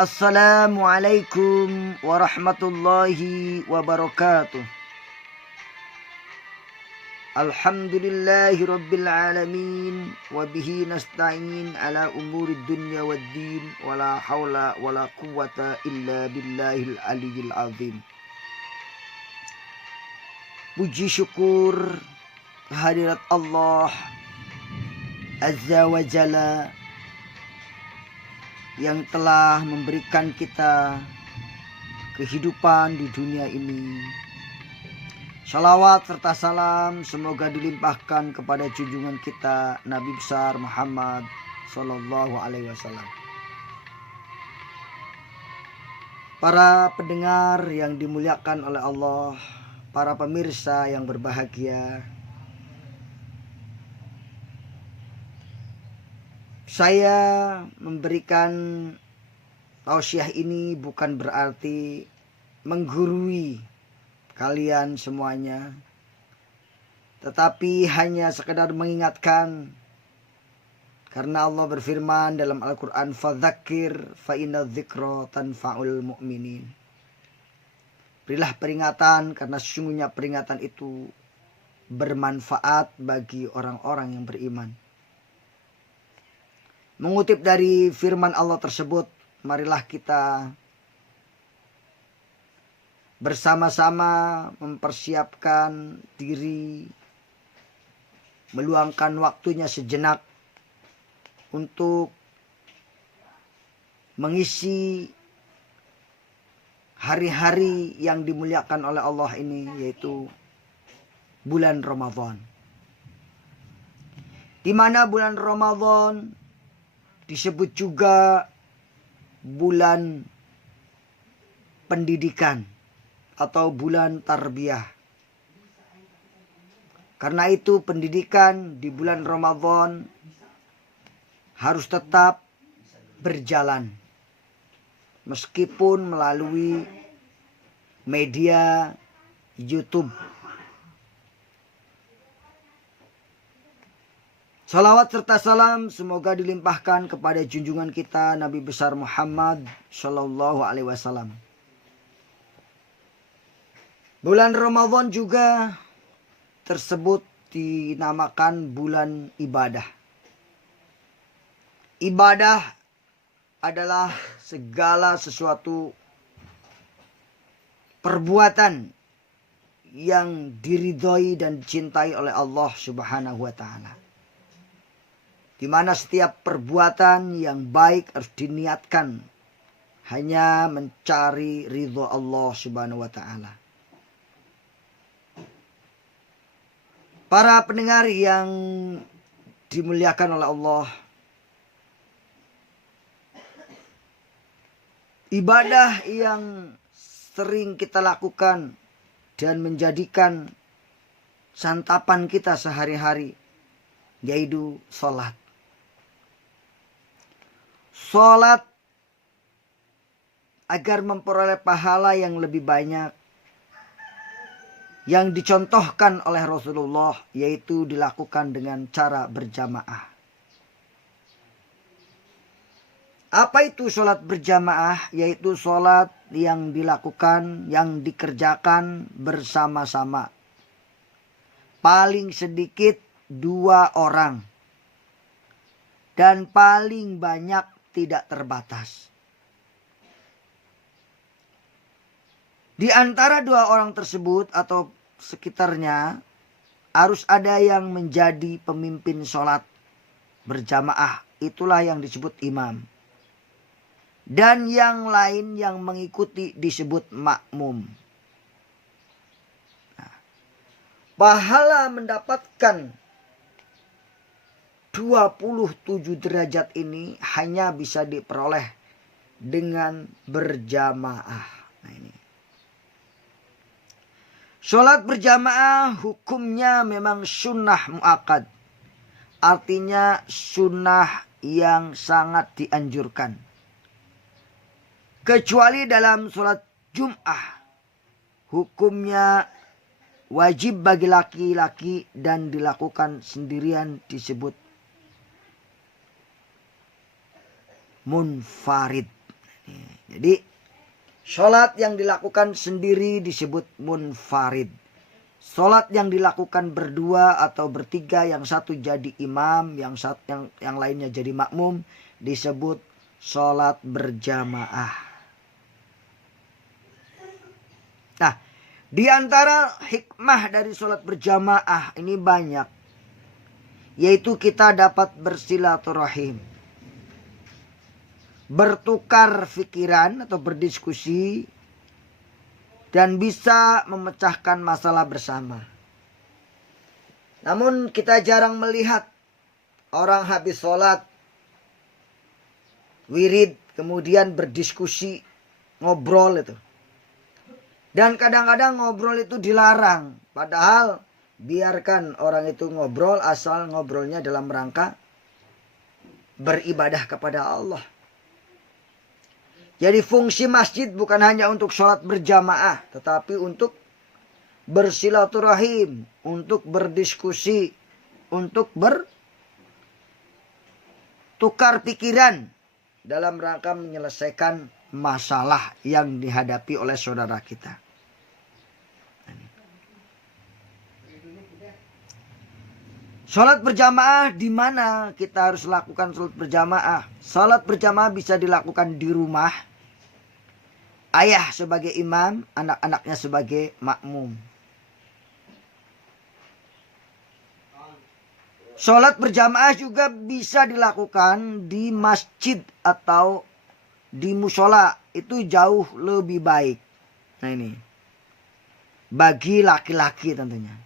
Assalamualaikum warahmatullahi wabarakatuh. Alhamdulillahi rabbil alamin. Wabihi nasta'in ala umuri dunya waddin. Wala hawla wala quwwata illa billahil aliyyil azim. Puji syukur kehadirat Allah Azza wa Jalla yang telah memberikan kita kehidupan di dunia ini. Salawat serta salam semoga dilimpahkan kepada junjungan kita Nabi besar Muhammad Sallallahu Alaihi Wasallam. Para pendengar yang dimuliakan oleh Allah, para pemirsa yang berbahagia, saya memberikan tausiah ini bukan berarti menggurui kalian semuanya, tetapi hanya sekedar mengingatkan, karena Allah berfirman dalam Al-Quran, fadzakir fa inna dzikra tanfa'ul mu'minin. Berilah peringatan karena sesungguhnya peringatan itu bermanfaat bagi orang-orang yang beriman. Mengutip dari firman Allah tersebut, marilah kita bersama-sama mempersiapkan diri, meluangkan waktunya sejenak untuk mengisi hari-hari yang dimuliakan oleh Allah ini, yaitu bulan Ramadan. Di mana bulan Ramadan disebut juga bulan pendidikan atau bulan tarbiyah. Karena itu pendidikan di bulan Ramadan harus tetap berjalan, meskipun melalui media YouTube. Salawat serta salam semoga dilimpahkan kepada junjungan kita Nabi besar Muhammad Sallallahu Alaihi Wasallam. Bulan Ramadan juga tersebut dinamakan bulan ibadah. Ibadah adalah segala sesuatu perbuatan yang diridhoi dan dicintai oleh Allah Subhanahu wa taala. Di mana setiap perbuatan yang baik harus diniatkan hanya mencari ridho Allah Subhanahu wa taala. Para pendengar yang dimuliakan oleh Allah, ibadah yang sering kita lakukan dan menjadikan santapan kita sehari-hari yaitu sholat. Sholat agar memperoleh pahala yang lebih banyak, yang dicontohkan oleh Rasulullah, yaitu dilakukan dengan cara berjamaah. Apa itu sholat berjamaah? Yaitu sholat yang dilakukan, yang dikerjakan bersama-sama. Paling sedikit 2 orang. Dan paling banyak tidak terbatas. Di antara 2 orang tersebut atau sekitarnya harus ada yang menjadi pemimpin sholat berjamaah. Itulah yang disebut imam. Dan yang lain yang mengikuti disebut makmum. Nah, pahala mendapatkan 27 derajat ini hanya bisa diperoleh dengan berjamaah. Nah ini. Sholat berjamaah hukumnya memang sunnah muakkad. Artinya sunnah yang sangat dianjurkan. Kecuali dalam sholat Jum'ah. Hukumnya wajib bagi laki-laki dan dilakukan sendirian disebut munfarid. Jadi sholat yang dilakukan sendiri disebut munfarid. Sholat yang dilakukan berdua atau bertiga, yang satu jadi imam, yang lainnya jadi makmum, disebut sholat berjamaah. Nah, di antara hikmah dari sholat berjamaah ini banyak, yaitu kita dapat bersilaturahim, bertukar pikiran atau berdiskusi, dan bisa memecahkan masalah bersama. Namun kita jarang melihat orang habis sholat, wirid, kemudian berdiskusi, ngobrol itu. Dan kadang-kadang ngobrol itu dilarang. Padahal biarkan orang itu ngobrol, asal ngobrolnya dalam rangka beribadah kepada Allah. Jadi fungsi masjid bukan hanya untuk sholat berjamaah, tetapi untuk bersilaturahim, untuk berdiskusi, untuk bertukar pikiran dalam rangka menyelesaikan masalah yang dihadapi oleh saudara kita. Sholat berjamaah, di mana kita harus lakukan sholat berjamaah? Sholat berjamaah bisa dilakukan di rumah. Ayah sebagai imam, anak-anaknya sebagai makmum. Sholat berjamaah juga bisa dilakukan di masjid atau di musola. Itu jauh lebih baik. Nah ini, bagi laki-laki tentunya.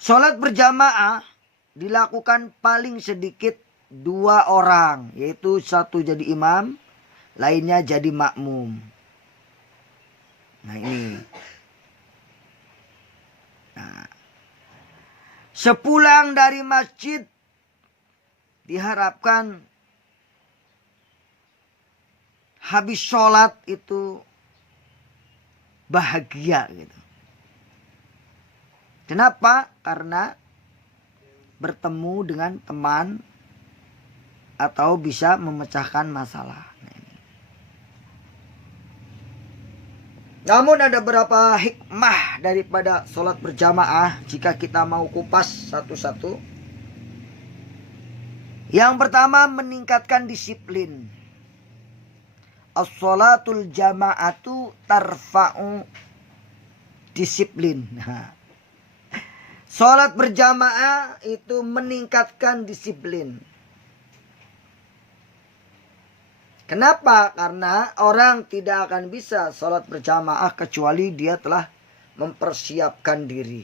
Sholat berjamaah dilakukan paling sedikit 2 orang, yaitu satu jadi imam, lainnya jadi makmum. Nah ini. Nah, sepulang dari masjid diharapkan habis sholat itu bahagia gitu. Kenapa? Karena bertemu dengan teman atau bisa memecahkan masalah. Namun ada beberapa hikmah daripada sholat berjamaah jika kita mau kupas satu-satu. Yang pertama, meningkatkan disiplin. As-sholatul jama'atu tarfa'u disiplin. Nah, sholat berjamaah itu meningkatkan disiplin. Kenapa? Karena orang tidak akan bisa sholat berjamaah kecuali dia telah mempersiapkan diri.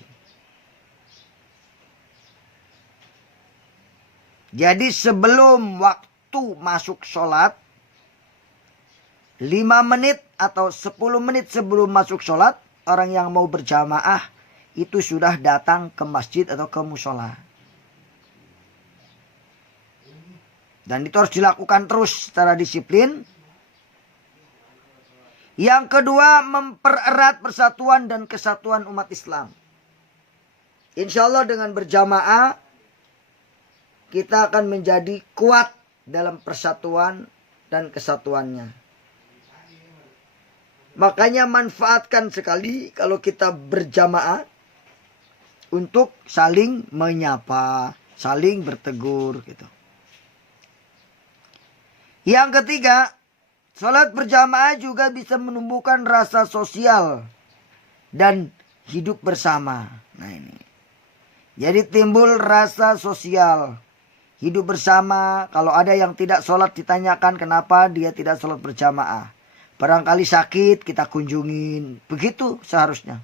Jadi sebelum waktu masuk sholat, 5 menit atau 10 menit sebelum masuk sholat, orang yang mau berjamaah itu sudah datang ke masjid atau ke musola. Dan itu harus dilakukan terus secara disiplin. Yang kedua, mempererat persatuan dan kesatuan umat Islam. Insya Allah dengan berjamaah, kita akan menjadi kuat dalam persatuan dan kesatuannya. Makanya manfaatkan sekali kalau kita berjamaah untuk saling menyapa, saling bertegur gitu. Yang ketiga, sholat berjamaah juga bisa menumbuhkan rasa sosial dan hidup bersama. Nah ini. Jadi timbul rasa sosial, hidup bersama. Kalau ada yang tidak sholat ditanyakan kenapa dia tidak sholat berjamaah. Barangkali sakit kita kunjungin. Begitu seharusnya.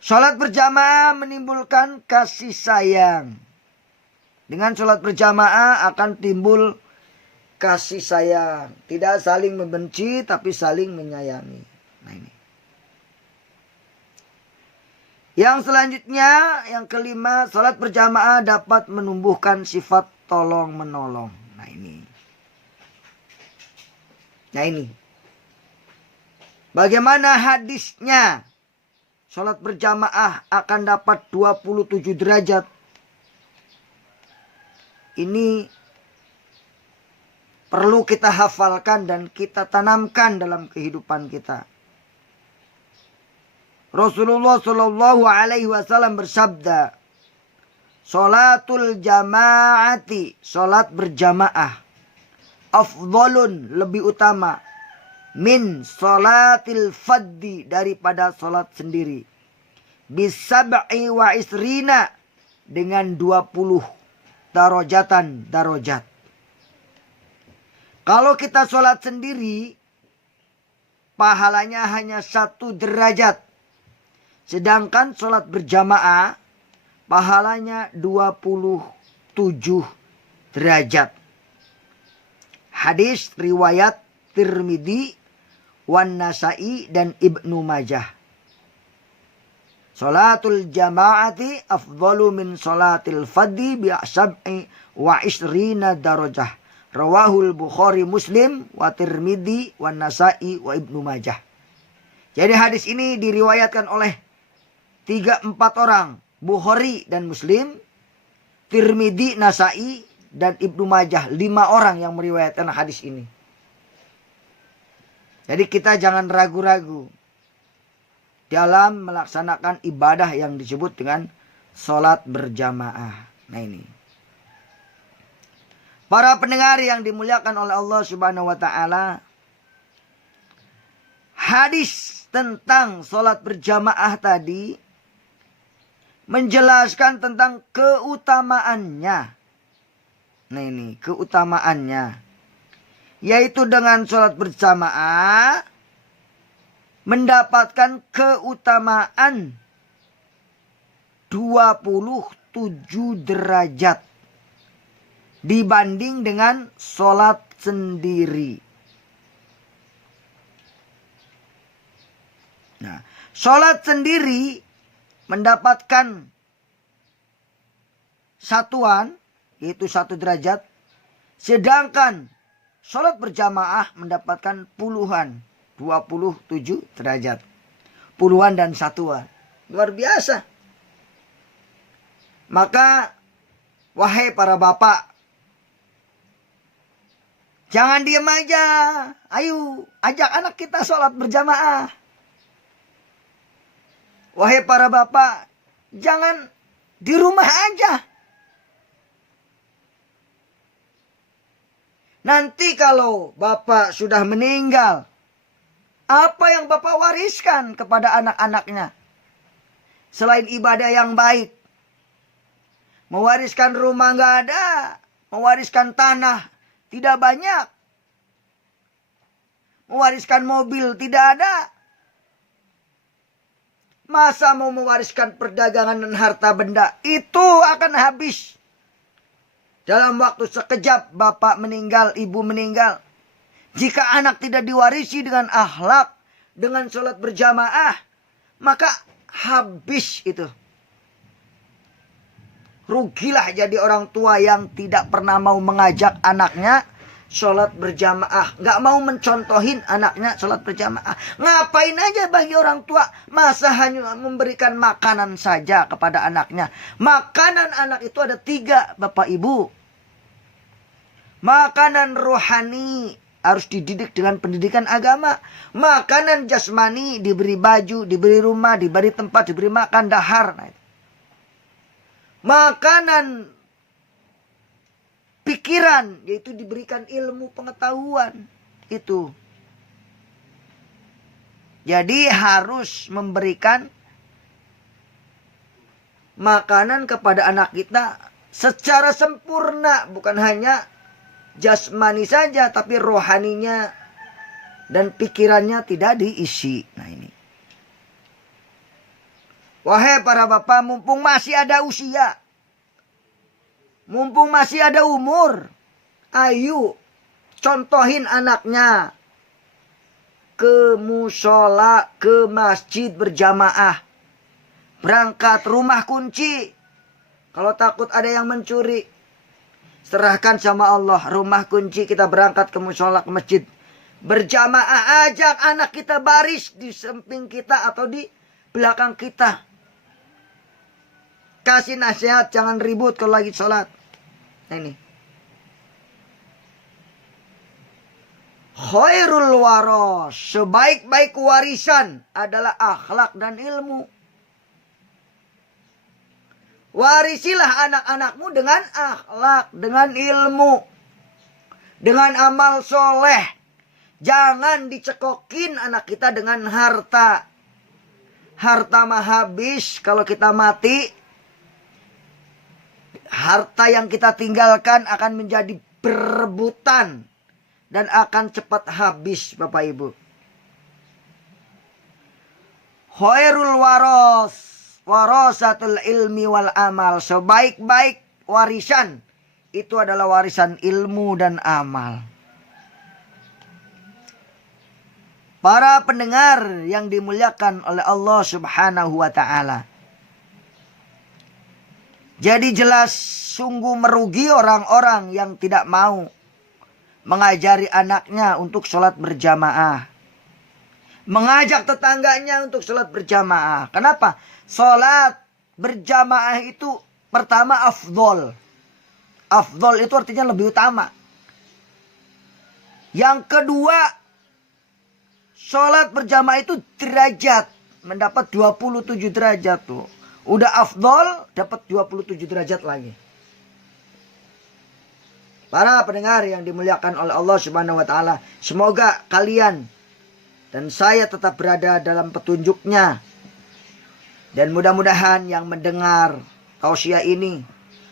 Sholat berjamaah menimbulkan kasih sayang. Dengan sholat berjamaah akan timbul kasih sayang. Tidak saling membenci tapi saling menyayangi. Nah ini. Yang selanjutnya, yang kelima, sholat berjamaah dapat menumbuhkan sifat tolong menolong. Nah ini. Nah ini. Bagaimana hadisnya? Sholat berjamaah akan dapat 27 derajat. Ini perlu kita hafalkan dan kita tanamkan dalam kehidupan kita. Rasulullah Shallallahu Alaihi Wasallam bersabda, "Sholatul jamaati, sholat berjamaah, afdolun, lebih utama, min sholatil faddi, daripada sholat sendiri, bisab'i wa isrina, dengan 20 darajatan, darajat." Kalau kita sholat sendiri, pahalanya hanya 1 derajat. Sedangkan sholat berjamaah, pahalanya 27 derajat. Hadis riwayat Tirmidzi, wan Nasa'i, dan Ibnu Majah. Sholatul jamaati afdalu min sholatil fadhi bi'asab'i wa isrina darajah. Rawahul Bukhari Muslim wa Tirmidzi wan Nasa'i wa Ibnu Majah. Jadi hadis ini diriwayatkan oleh 3-4 orang, Bukhari dan Muslim, Tirmidzi, Nasa'i, dan Ibnu Majah. 5 orang yang meriwayatkan hadis ini. Jadi kita jangan ragu-ragu dalam melaksanakan ibadah yang disebut dengan sholat berjamaah. Nah ini. Para pendengar yang dimuliakan oleh Allah Subhanahu wa Ta'ala, hadis tentang sholat berjamaah tadi menjelaskan tentang keutamaannya. Nah ini keutamaannya, yaitu dengan sholat berjamaah mendapatkan keutamaan 27 derajat dibanding dengan sholat sendiri. Nah, sholat sendiri mendapatkan satuan, yaitu 1 derajat. Sedangkan sholat berjamaah mendapatkan puluhan, 27 derajat. Puluhan dan satuan. Luar biasa. Maka, wahai para bapak, jangan diam aja. Ayo, ajak anak kita sholat berjamaah. Wahai para bapak, jangan di rumah aja. Nanti kalau bapak sudah meninggal, apa yang bapak wariskan kepada anak-anaknya? Selain ibadah yang baik. Mewariskan rumah nggak ada. Mewariskan tanah tidak banyak. Mewariskan mobil tidak ada. Masa mau mewariskan perdagangan dan harta benda? Itu akan habis. Dalam waktu sekejap bapak meninggal, ibu meninggal. Jika anak tidak diwarisi dengan akhlak, dengan sholat berjamaah, maka habis itu. Rugilah jadi orang tua yang tidak pernah mau mengajak anaknya sholat berjamaah. Gak mau mencontohin anaknya sholat berjamaah. Ngapain aja bagi orang tua? Masa hanya memberikan makanan saja kepada anaknya. Makanan anak itu ada 3, Bapak Ibu. Makanan rohani, harus dididik dengan pendidikan agama. Makanan jasmani, diberi baju, diberi rumah, diberi tempat, diberi makan, dahar. Nah, itu. Makanan pikiran, yaitu diberikan ilmu pengetahuan. Itu. Jadi harus memberikan makanan kepada anak kita secara sempurna. Bukan hanya jasmani saja, tapi rohaninya dan pikirannya tidak diisi. Nah ini. Wahai para bapak, mumpung masih ada usia, mumpung masih ada umur, ayo contohin anaknya ke musola, ke masjid berjamaah. Berangkat rumah kunci. Kalau takut ada yang mencuri, serahkan sama Allah. Rumah kunci, kita berangkat ke musola, ke masjid. Berjamaah, ajak anak kita baris di samping kita atau di belakang kita. Kasih nasihat, jangan ribut kalau lagi sholat. Nah ini. Khairul waros, sebaik-baik warisan adalah akhlak dan ilmu. Warisilah anak-anakmu dengan akhlak, dengan ilmu, dengan amal soleh. Jangan dicekokin anak kita dengan harta. Harta mah habis kalau kita mati. Harta yang kita tinggalkan akan menjadi perebutan dan akan cepat habis, Bapak Ibu. Khairul waros, warasatul ilmi wal amal. Sebaik-baik warisan itu adalah warisan ilmu dan amal. Para pendengar yang dimuliakan oleh Allah Subhanahu wa ta'ala. Jadi jelas sungguh merugi orang-orang yang tidak mau mengajari anaknya untuk sholat berjamaah. Mengajak tetangganya untuk sholat berjamaah. Kenapa? Sholat berjamaah itu pertama afdol. Afdol itu artinya lebih utama. Yang kedua, sholat berjamaah itu derajat. Mendapat 27 derajat tuh. Udah afdol, dapat 27 derajat lagi. Para pendengar yang dimuliakan oleh Allah Subhanahu wa ta'ala. Semoga kalian dan saya tetap berada dalam petunjuknya. Dan mudah-mudahan yang mendengar tausiah ini,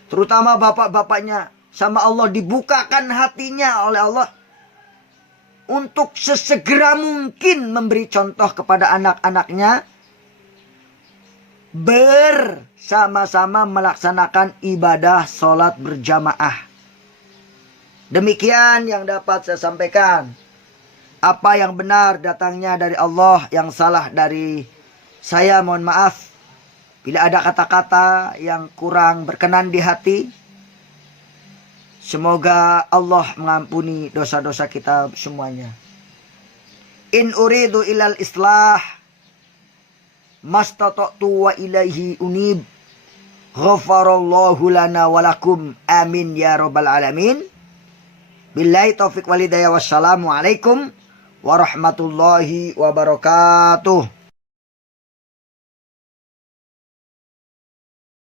terutama bapak-bapaknya, sama Allah dibukakan hatinya oleh Allah. Untuk sesegera mungkin memberi contoh kepada anak-anaknya. Bersama-sama melaksanakan ibadah sholat berjamaah. Demikian yang dapat saya sampaikan. Apa yang benar datangnya dari Allah, yang salah dari saya, mohon maaf. Bila ada kata-kata yang kurang berkenan di hati, semoga Allah mengampuni dosa-dosa kita semuanya. In uridu ilal islah mastata'tu wa ilaihi unib. Ghafarallahu lana walakum. Amin ya rabbal alamin. Billahi taufiq walidayah. Wassalamualaikum warahmatullahi wabarakatuh.